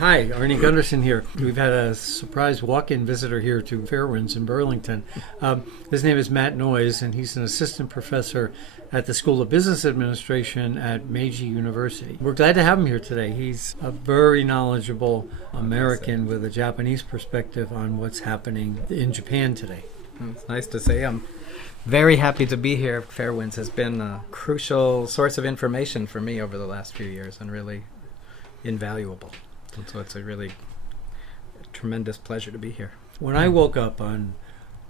Hi, Arnie Gundersen here. We've had a surprise walk-in visitor here to Fairewinds in Burlington. His name is Matt Noyes, and he's an assistant professor at the School of Business Administration at Meiji University. We're glad to have him here today. He's a very knowledgeable American with a Japanese perspective on what's happening in Japan today. It's nice to say. I'm very happy to be here. Fairewinds has been a crucial source of information for me over the last few years and really invaluable. And so it's a really tremendous pleasure to be here. When I woke up on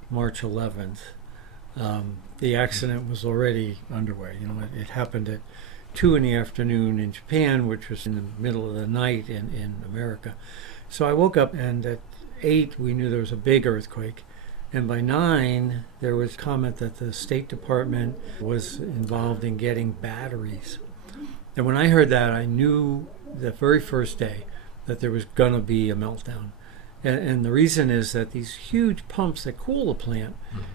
March 11th, the accident was already underway. It happened at 2 in the afternoon in Japan, which was in the middle of the night in America. So I woke up, and at 8 we knew there was a big earthquake. And by 9, there was comment that the State Department was involved in getting batteries. And when I heard that, I knew the very first day that there was going to be a meltdown. And the reason is that these huge pumps that cool the plant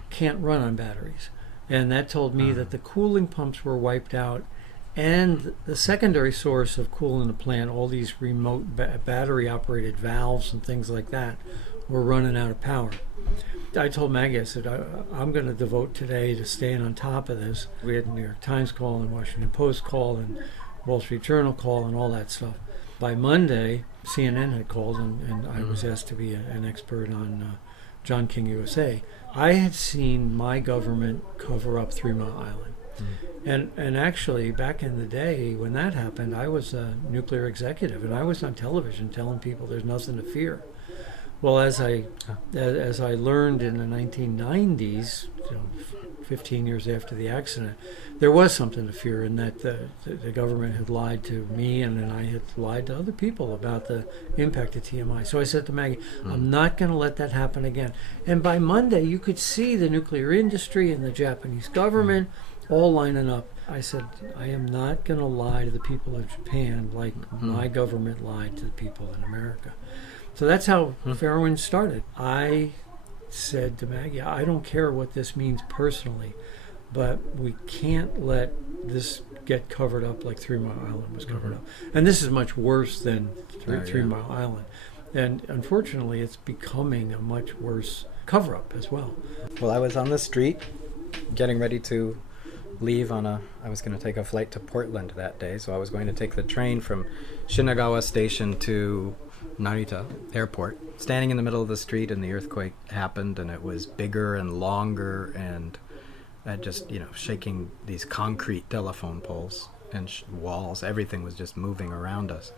can't run on batteries. And that told me that the cooling pumps were wiped out, and the secondary source of cooling the plant, all these remote battery-operated valves and things like that, were running out of power. I told Maggie, I said, I'm going to devote today to staying on top of this. We had New York Times call and Washington Post call and Wall Street Journal call and all that stuff. By Monday, CNN had called, and I was asked to be an expert on John King USA. I had seen my government cover up 3 Mile Island. And actually, back in the day when that happened, I was a nuclear executive, and I was on television telling people there's nothing to fear. Well, as I learned in the 1990s, 15 years after the accident, there was something to fear, in that the government had lied to me, and then I had lied to other people about the impact of TMI. So I said to Maggie, I'm not going to let that happen again. And by Monday, you could see the nuclear industry and the Japanese government all lining up. I said, I am not going to lie to the people of Japan like my government lied to the people in America. So that's how Fairewinds started. I said to Maggie, I don't care what this means personally, but we can't let this get covered up like 3 Mile Island was covered up. And this is much worse than 3 Mile Island. And unfortunately, it's becoming a much worse cover-up as well. Well, I was on the street getting ready to leave I was going to take a flight to Portland that day, so I was going to take the train from Shinagawa Station to Narita Airport, standing in the middle of the street, and the earthquake happened, and it was bigger and longer, and just, shaking these concrete telephone poles and walls. Everything was just moving around us.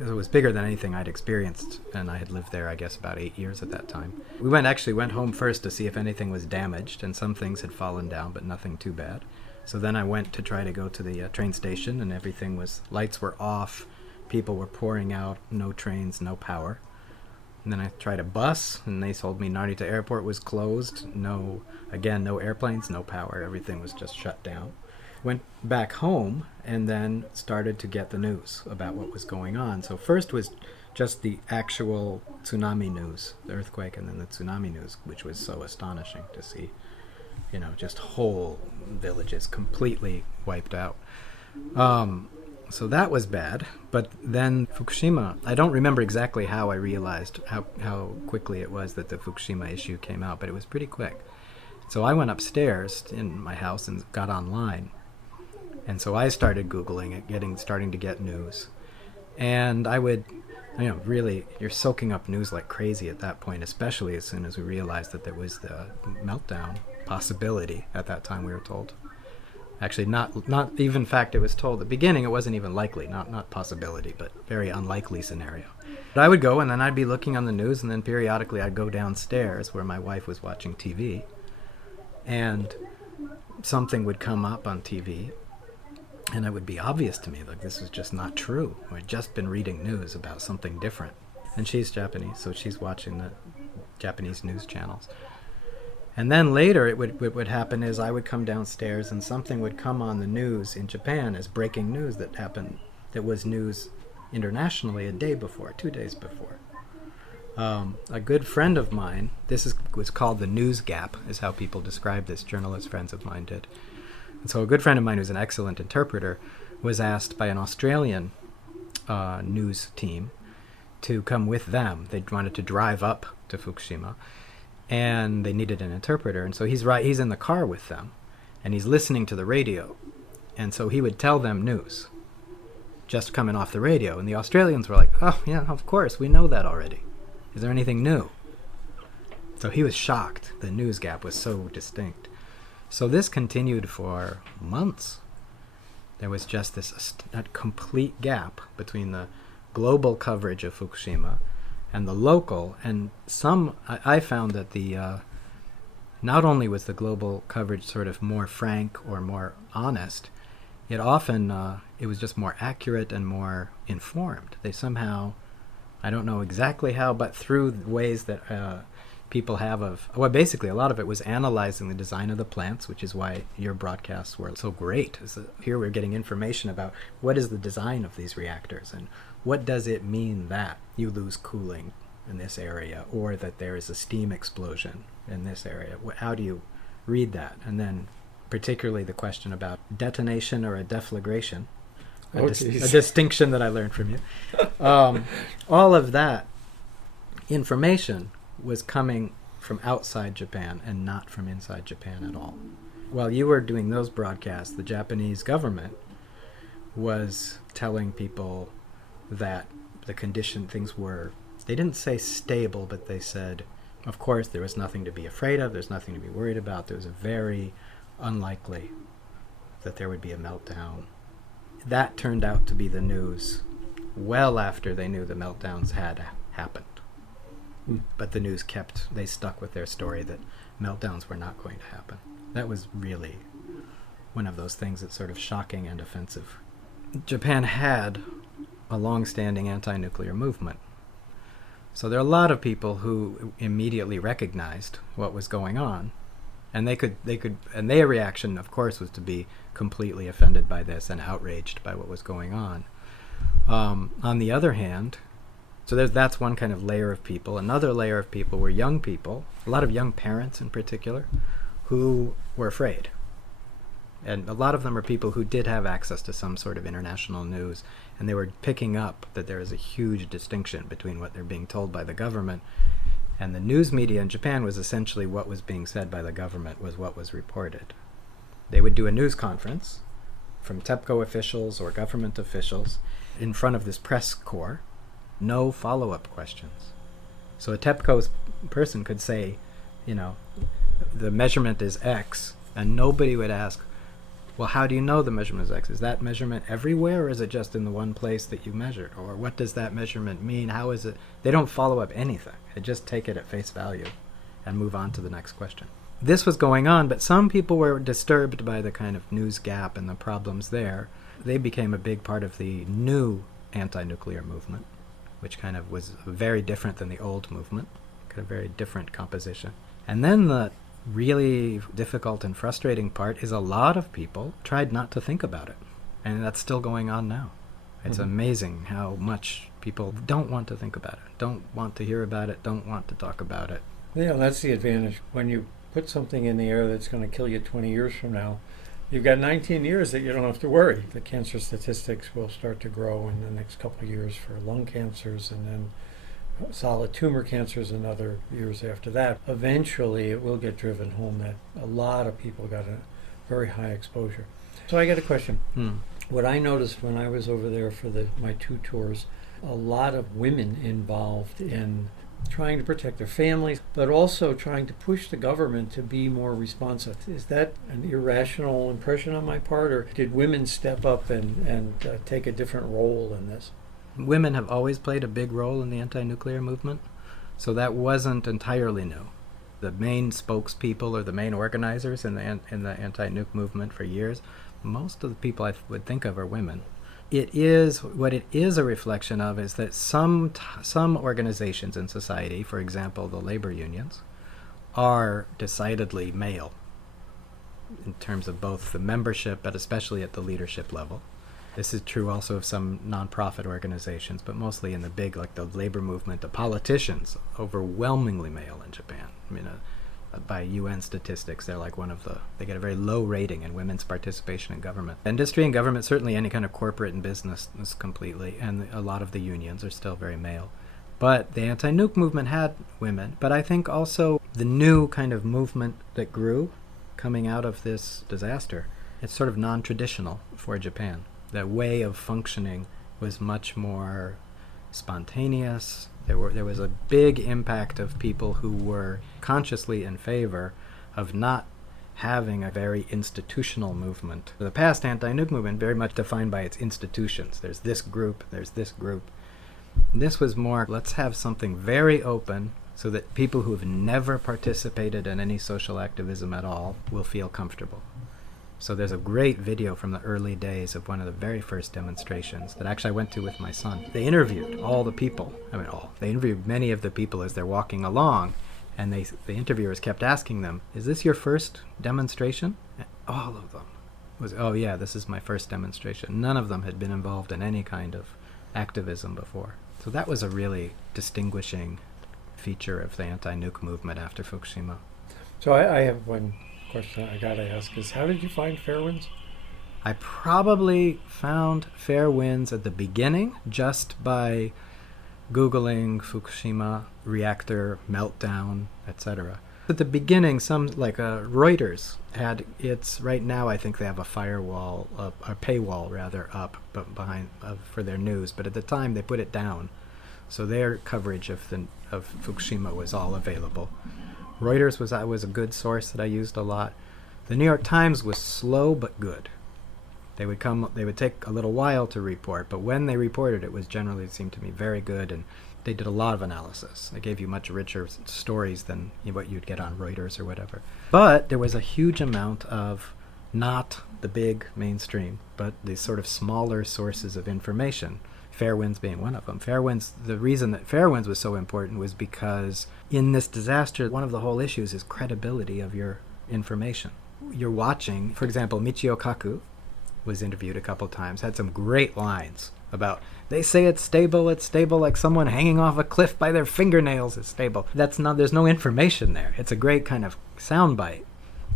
It was bigger than anything I'd experienced, and I had lived there, I guess, about 8 years at that time. We went home first to see if anything was damaged, and some things had fallen down, but nothing too bad. So then I went to try to go to the train station, and lights were off, people were pouring out, no trains, no power. And then I tried a bus, and they told me Narita Airport was closed. No airplanes, no power, everything was just shut down. Went back home, and then started to get the news about what was going on. So first was just the actual tsunami news, the earthquake, and then the tsunami news, which was so astonishing to see. Just whole villages completely wiped out. So that was bad. But then Fukushima, I don't remember exactly how I realized how quickly it was that the Fukushima issue came out, but it was pretty quick. So I went upstairs in my house and got online. And so I started Googling it, starting to get news. And I would, really, you're soaking up news like crazy at that point, especially as soon as we realized that there was the meltdown possibility at that time, we were told. Actually, not even fact, it was told at the beginning it wasn't even likely, not possibility, but very unlikely scenario. But I would go, and then I'd be looking on the news, and then periodically I'd go downstairs where my wife was watching TV, and something would come up on TV, and it would be obvious to me, like, this is just not true. I'd just been reading news about something different. And she's Japanese, so she's watching the Japanese news channels. And then later what would happen is I would come downstairs, and something would come on the news in Japan as breaking news that happened, that was news internationally a day before, 2 days before. A good friend of mine, was called the news gap, is how people describe this, journalist friends of mine did. And so a good friend of mine who's an excellent interpreter was asked by an Australian news team to come with them. They wanted to drive up to Fukushima, and they needed an interpreter. And so he's in the car with them, and he's listening to the radio. And so he would tell them news, just coming off the radio. And the Australians were like, oh, yeah, of course, we know that already. Is there anything new? So he was shocked. The news gap was so distinct. So this continued for months. There was just this a complete gap between the global coverage of Fukushima and the local. And I found that not only was the global coverage sort of more frank or more honest, it often it was just more accurate and more informed. They somehow, I don't know exactly how, but through ways that people have basically a lot of it was analyzing the design of the plants, which is why your broadcasts were so great. Here we're getting information about what is the design of these reactors and what does it mean that you lose cooling in this area or that there is a steam explosion in this area. How do you read that? And then particularly the question about detonation or a deflagration, a distinction that I learned from you. All of that information was coming from outside Japan and not from inside Japan at all. While you were doing those broadcasts, the Japanese government was telling people that things were, they didn't say stable, but they said, of course, there was nothing to be afraid of, there's nothing to be worried about, there was a very unlikely that there would be a meltdown. That turned out to be the news well after they knew the meltdowns had happened. But the news they stuck with their story that meltdowns were not going to happen. That was really one of those things that's sort of shocking and offensive. Japan had a long-standing anti-nuclear movement. So there are a lot of people who immediately recognized what was going on, and and their reaction, of course, was to be completely offended by this and outraged by what was going on. On the other hand, so that's one kind of layer of people. Another layer of people were young people, a lot of young parents in particular, who were afraid. And a lot of them are people who did have access to some sort of international news, and they were picking up that there is a huge distinction between what they're being told by the government. And the news media in Japan was essentially what was being said by the government was what was reported. They would do a news conference from TEPCO officials or government officials in front of this press corps. No follow-up questions. So a TEPCO person could say, the measurement is X, and nobody would ask, well, how do you know the measurement is X? Is that measurement everywhere, or is it just in the one place that you measured? Or what does that measurement mean? How is it? They don't follow up anything. They just take it at face value and move on to the next question. This was going on, but some people were disturbed by the kind of news gap and the problems there. They became a big part of the new anti-nuclear movement, which kind of was very different than the old movement, kind of very different composition. And then the really difficult and frustrating part is a lot of people tried not to think about it. And that's still going on now. It's amazing how much people don't want to think about it, don't want to hear about it, don't want to talk about it. Yeah, that's the advantage. When you put something in the air that's going to kill you 20 years from now, you've got 19 years that you don't have to worry. The cancer statistics will start to grow in the next couple of years for lung cancers, and then solid tumor cancers and other years after that. Eventually, it will get driven home that a lot of people got a very high exposure. So I got a question. What I noticed when I was over there for my 2 tours, a lot of women involved in trying to protect their families, but also trying to push the government to be more responsive. Is that an irrational impression on my part, or did women step up and take a different role in this? Women have always played a big role in the anti-nuclear movement, so that wasn't entirely new. The main spokespeople or the main organizers in the anti-nuke movement for years, most of the people I would think of are women. What it is a reflection of is that some organizations in society, for example, the labor unions, are decidedly male in terms of both the membership, but especially at the leadership level. This is true also of some nonprofit organizations, but mostly in the big, like the labor movement, the politicians, overwhelmingly male in Japan. I mean, by UN statistics, they're like they get a very low rating in women's participation in government. Industry and government, certainly any kind of corporate and business is completely, and a lot of the unions are still very male. But the anti-nuke movement had women. But I think also the new kind of movement that grew coming out of this disaster, it's sort of non-traditional for Japan. The way of functioning was much more spontaneous. There was a big impact of people who were consciously in favor of not having a very institutional movement. The past anti-nuke movement very much defined by its institutions. There's this group, there's this group. This was more, let's have something very open so that people who have never participated in any social activism at all will feel comfortable. So there's a great video from the early days of one of the very first demonstrations that actually I went to with my son. They interviewed all the people. They interviewed many of the people as they're walking along, and the interviewers kept asking them, is this your first demonstration? And all of them was, oh yeah, this is my first demonstration. None of them had been involved in any kind of activism before. So that was a really distinguishing feature of the anti-nuke movement after Fukushima. So I have one question I gotta ask is, how did you find Fairewinds? I probably found Fairewinds at the beginning just by Googling Fukushima reactor meltdown, etc. At the beginning, some like Reuters had its, right now I think they have a firewall, a paywall rather, up but behind for their news, but at the time they put it down. So their coverage of Fukushima was all available. Reuters was a good source that I used a lot. The New York Times was slow but good. They would take a little while to report, but when they reported, it seemed to me very good, and they did a lot of analysis. They gave you much richer stories than what you'd get on Reuters or whatever. But there was a huge amount of not the big mainstream, but these sort of smaller sources of information. Fairewinds being one of them. The reason that Fairewinds was so important was because in this disaster, one of the whole issues is credibility of your information. You're watching, for example, Michio Kaku was interviewed a couple times, had some great lines about, they say it's stable like someone hanging off a cliff by their fingernails is stable. There's no information there. It's a great kind of soundbite.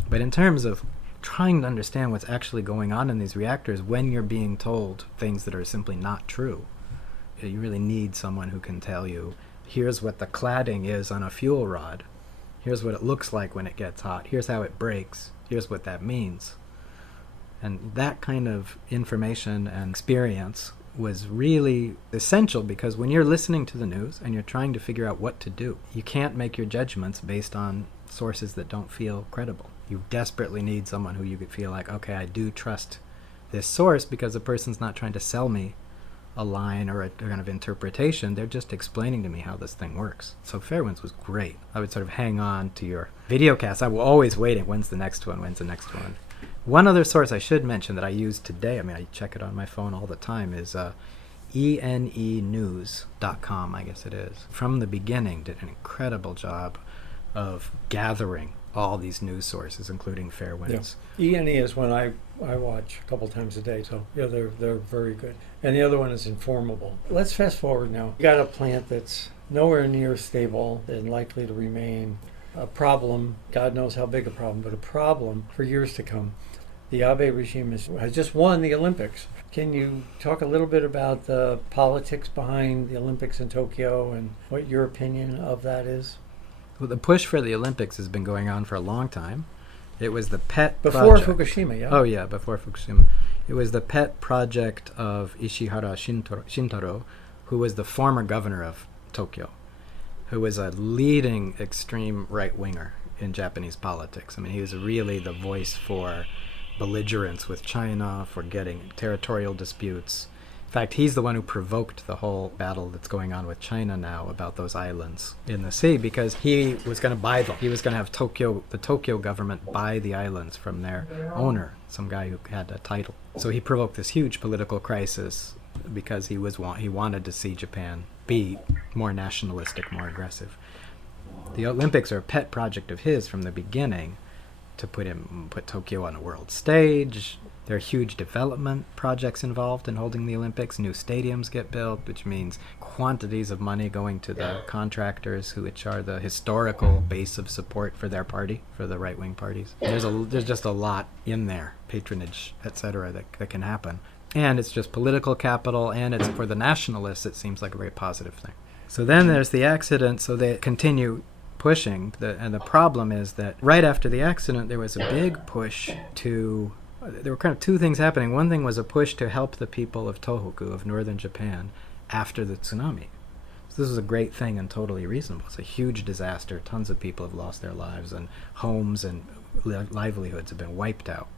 But in terms of trying to understand what's actually going on in these reactors when you're being told things that are simply not true, you really need someone who can tell you, here's what the cladding is on a fuel rod, here's what it looks like when it gets hot, here's how it breaks, here's what that means. And that kind of information and experience was really essential, because when you're listening to the news and you're trying to figure out what to do, you can't make your judgments based on sources that don't feel credible. You desperately need someone who you could feel like, okay, I do trust this source because the person's not trying to sell me a line or a kind of interpretation. They're just explaining to me how this thing works. So Fairewinds was great. I would sort of hang on to your video cast. I was always waiting, when's the next one? One other source I should mention that I use today, I check it on my phone all the time, is enenews.com, I guess it is. From the beginning, did an incredible job of gathering all these news sources, including Fairewinds. Yeah. ENE is one I watch a couple times a day, so yeah, they're very good. And the other one is Informable. Let's fast forward now. You got a plant that's nowhere near stable and likely to remain a problem, God knows how big a problem, but a problem for years to come. The Abe regime has just won the Olympics. Can you talk a little bit about the politics behind the Olympics in Tokyo and what your opinion of that is? Well, the push for the Olympics has been going on for a long time. It was the pet before project. Fukushima, yeah? Oh, yeah, before Fukushima. It was the pet project of Ishihara Shintaro, who was the former governor of Tokyo, who was a leading extreme right-winger in Japanese politics. He was really the voice for belligerence with China, for getting territorial disputes. In fact, he's the one who provoked the whole battle that's going on with China now about those islands in the sea, because he was going to buy them. He was going to have the Tokyo government buy the islands from their owner, some guy who had a title. So he provoked this huge political crisis because he wanted to see Japan be more nationalistic, more aggressive. The Olympics are a pet project of his from the beginning, to put Tokyo on a world stage. There are huge development projects involved in holding the Olympics. New stadiums get built, which means quantities of money going to the contractors, which are the historical base of support for their party, for the right-wing parties. There's just a lot in there, patronage, etc., that can happen. And it's just political capital, and it's for the nationalists, it seems like a very positive thing. So then there's the accident, so they continue pushing. And the problem is that right after the accident, there was a big push to... There were kind of two things happening. One thing was a push to help the people of Tohoku, of northern Japan, after the tsunami. So this was a great thing and totally reasonable. It's a huge disaster. Tons of people have lost their lives, and homes and livelihoods have been wiped out.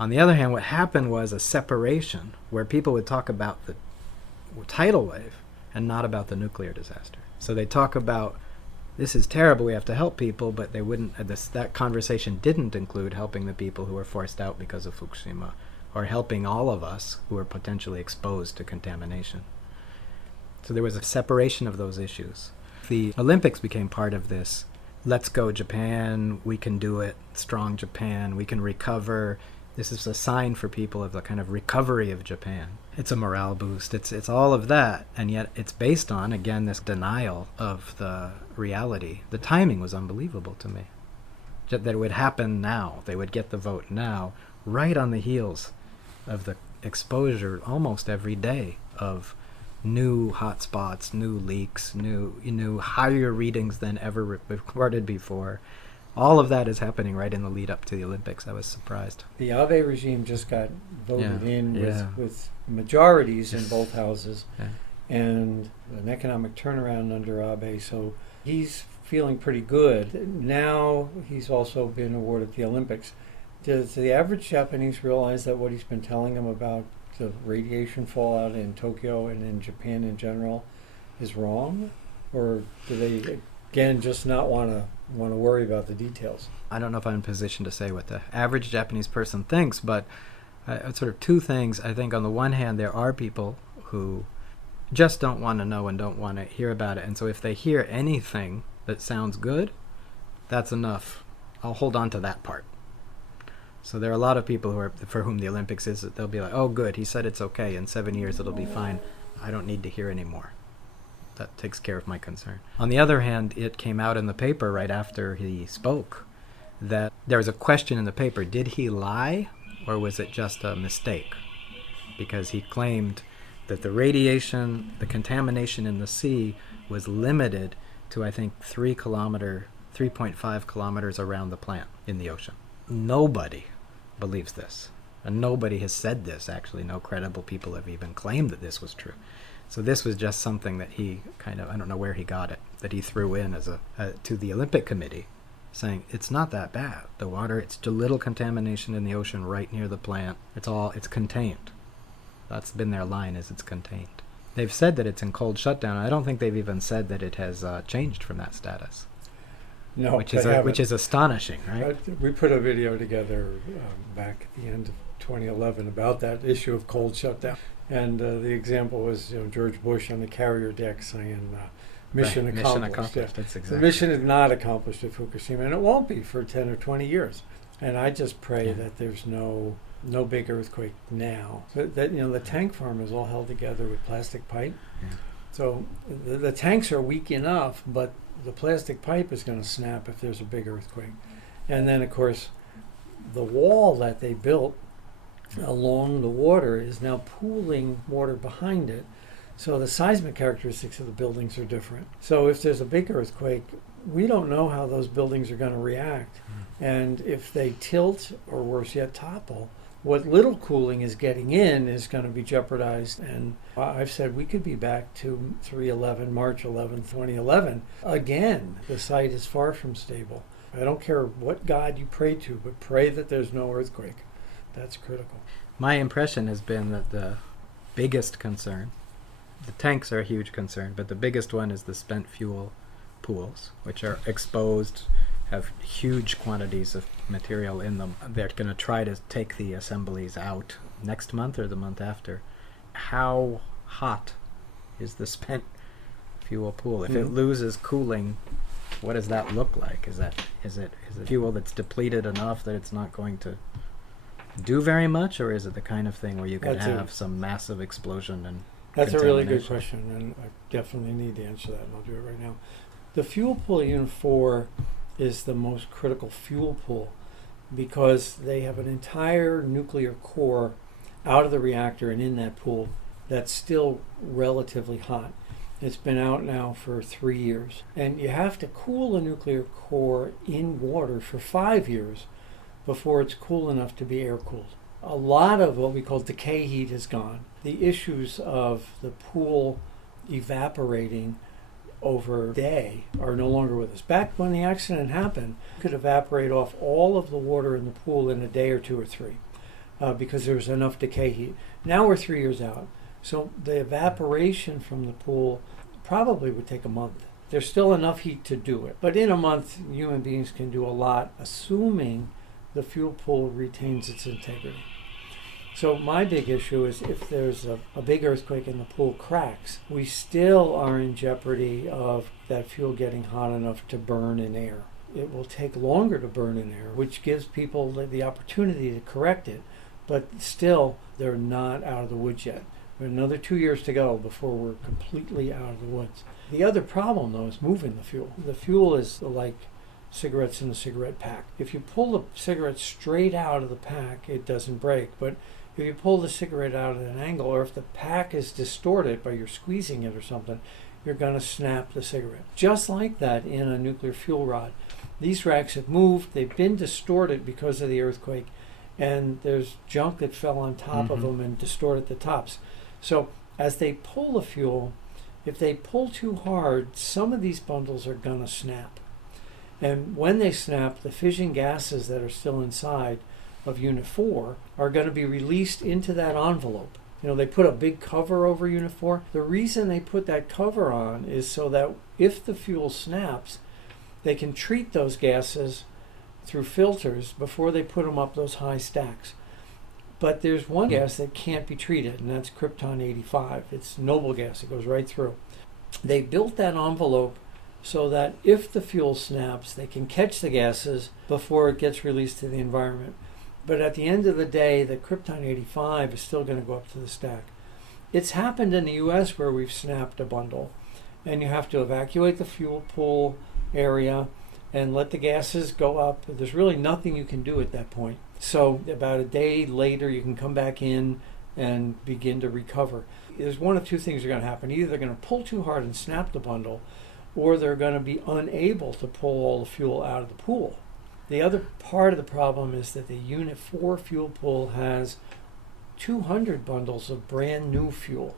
On the other hand, what happened was a separation where people would talk about the tidal wave and not about the nuclear disaster. So they talk about, this is terrible, we have to help people, but they wouldn't. That conversation didn't include helping the people who were forced out because of Fukushima, or helping all of us who were potentially exposed to contamination. So there was a separation of those issues. The Olympics became part of this. Let's go Japan, we can do it, strong Japan, we can recover. This is a sign for people of the kind of recovery of Japan. It's a morale boost, it's all of that, and yet it's based on, again, this denial of the reality. The timing was unbelievable to me. That it would happen now, they would get the vote now, right on the heels of the exposure almost every day of new hotspots, new leaks, new higher readings than ever recorded before. All of that is happening right in the lead up to the Olympics. I was surprised. The Abe regime just got voted in with majorities in both houses, and an economic turnaround under Abe. So he's feeling pretty good. Now he's also been awarded the Olympics. Does the average Japanese realize that what he's been telling them about the radiation fallout in Tokyo and in Japan in general is wrong? Or do they, again, just not want to worry about the details? I don't know if I'm in a position to say what the average Japanese person thinks, but sort of two things. I think on the one hand, there are people who just don't want to know and don't want to hear about it. And so if they hear anything that sounds good, that's enough. I'll hold on to that part. So there are a lot of people for whom the Olympics is, they'll be like, oh, good, he said it's okay. In 7 years, it'll be fine. I don't need to hear anymore. That takes care of my concern. On the other hand, it came out in the paper right after he spoke that there was a question in the paper, did he lie or was it just a mistake? Because he claimed that the radiation, the contamination in the sea was limited to, I think, 3.5 kilometers around the plant in the ocean. Nobody believes this. And nobody has said this, actually. No credible people have even claimed that this was true. So this was just something that he kind of, I don't know where he got it, that he threw in as to the Olympic Committee, saying it's not that bad. The water, it's a little contamination in the ocean right near the plant. It's contained. That's been their line, is it's contained. They've said that it's in cold shutdown. I don't think they've even said that it has changed from that status. No, which is astonishing, right? We put a video together back at the end of 2011 about that issue of cold shutdown. And the example was George Bush on the carrier deck saying, mission accomplished. Yeah. That's exactly. The mission is not accomplished at Fukushima, and it won't be for 10 or 20 years. And I just pray that there's no big earthquake now. So that the tank farm is all held together with plastic pipe. Yeah. So the tanks are weak enough, but the plastic pipe is going to snap if there's a big earthquake. And then, of course, the wall that they built along the water is now pooling water behind it. So the seismic characteristics of the buildings are different. So if there's a big earthquake, we don't know how those buildings are going to react. And if they tilt, or worse yet, topple, what little cooling is getting in is going to be jeopardized. And I've said we could be back to 3/11, March 11th, 2011. Again, the site is far from stable. I don't care what God you pray to, but pray that there's no earthquake. That's critical. My impression has been that the biggest concern, the tanks are a huge concern, but the biggest one is the spent fuel pools, which are exposed, have huge quantities of material in them. They're going to try to take the assemblies out next month or the month after. How hot is the spent fuel pool? If it loses cooling, what does that look like? Is it fuel that's depleted enough that it's not going to do very much, or is it the kind of thing where you could have some massive explosion and That's a really good question, and I definitely need to answer that, and I'll do it right now. The fuel pool at Unit 4 is the most critical fuel pool because they have an entire nuclear core out of the reactor and in that pool that's still relatively hot. It's been out now for 3 years. And you have to cool a nuclear core in water for 5 years before it's cool enough to be air-cooled. A lot of what we call decay heat is gone. The issues of the pool evaporating over a day are no longer with us. Back when the accident happened, you could evaporate off all of the water in the pool in a day or 2 or 3 because there was enough decay heat. Now we're 3 years out. So the evaporation from the pool probably would take a month. There's still enough heat to do it. But in a month, human beings can do a lot, assuming the fuel pool retains its integrity. So my big issue is if there's a big earthquake and the pool cracks, we still are in jeopardy of that fuel getting hot enough to burn in air. It will take longer to burn in air, which gives people the opportunity to correct it, but still they're not out of the woods yet. We have another 2 years to go before we're completely out of the woods. The other problem, though, is moving the fuel. The fuel is like cigarettes in a cigarette pack. If you pull the cigarette straight out of the pack, it doesn't break. But if you pull the cigarette out at an angle, or if the pack is distorted by you're squeezing it or something, you're going to snap the cigarette. Just like that in a nuclear fuel rod. These racks have moved. They've been distorted because of the earthquake, and there's junk that fell on top of them and distorted the tops. So as they pull the fuel, if they pull too hard, some of these bundles are going to snap. And when they snap, the fission gases that are still inside of Unit 4 are going to be released into that envelope. You know, they put a big cover over Unit 4. The reason they put that cover on is so that if the fuel snaps, they can treat those gases through filters before they put them up those high stacks. But there's one gas that can't be treated, and that's krypton 85. It's noble gas. It goes right through. They built that envelope so that if the fuel snaps, they can catch the gases before it gets released to the environment. But at the end of the day, the krypton 85 is still going to go up to the stack. It's happened in the U.S. where we've snapped a bundle, and you have to evacuate the fuel pool area and let the gases go up. There's really nothing you can do at that point. So about a day later, you can come back in and begin to recover. There's one of two things are going to happen. Either they're going to pull too hard and snap the bundle, or they're going to be unable to pull all the fuel out of the pool. The other part of the problem is that the Unit 4 fuel pool has 200 bundles of brand new fuel.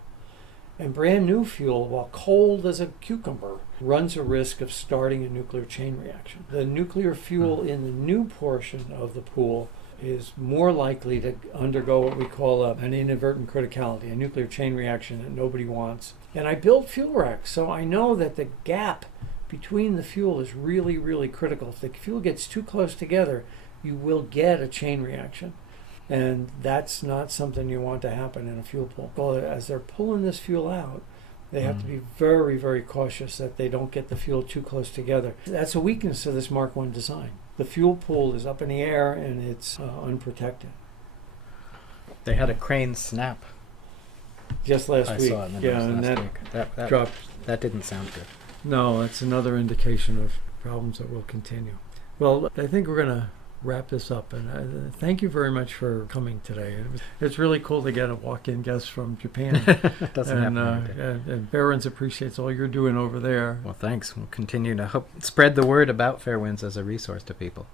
And brand new fuel, while cold as a cucumber, runs a risk of starting a nuclear chain reaction. The nuclear fuel in the new portion of the pool is more likely to undergo what we call an inadvertent criticality, a nuclear chain reaction that nobody wants. And I built fuel racks, so I know that the gap between the fuel is really, really critical. If the fuel gets too close together, you will get a chain reaction. And that's not something you want to happen in a fuel pool. Well, as they're pulling this fuel out, they have to be very, very cautious that they don't get the fuel too close together. That's a weakness of this Mark I design. The fuel pool is up in the air and it's unprotected. They had a crane snap. Just last week. I saw it in the news and last that week. That dropped. That didn't sound good. No, it's another indication of problems that will continue. Well, I think we're going to wrap this up, and thank you very much for coming today. It's really cool to get a walk-in guest from Japan. It doesn't happen every day. And Fairewinds appreciates all you're doing over there. Well, thanks. We'll continue to spread the word about Fairewinds as a resource to people.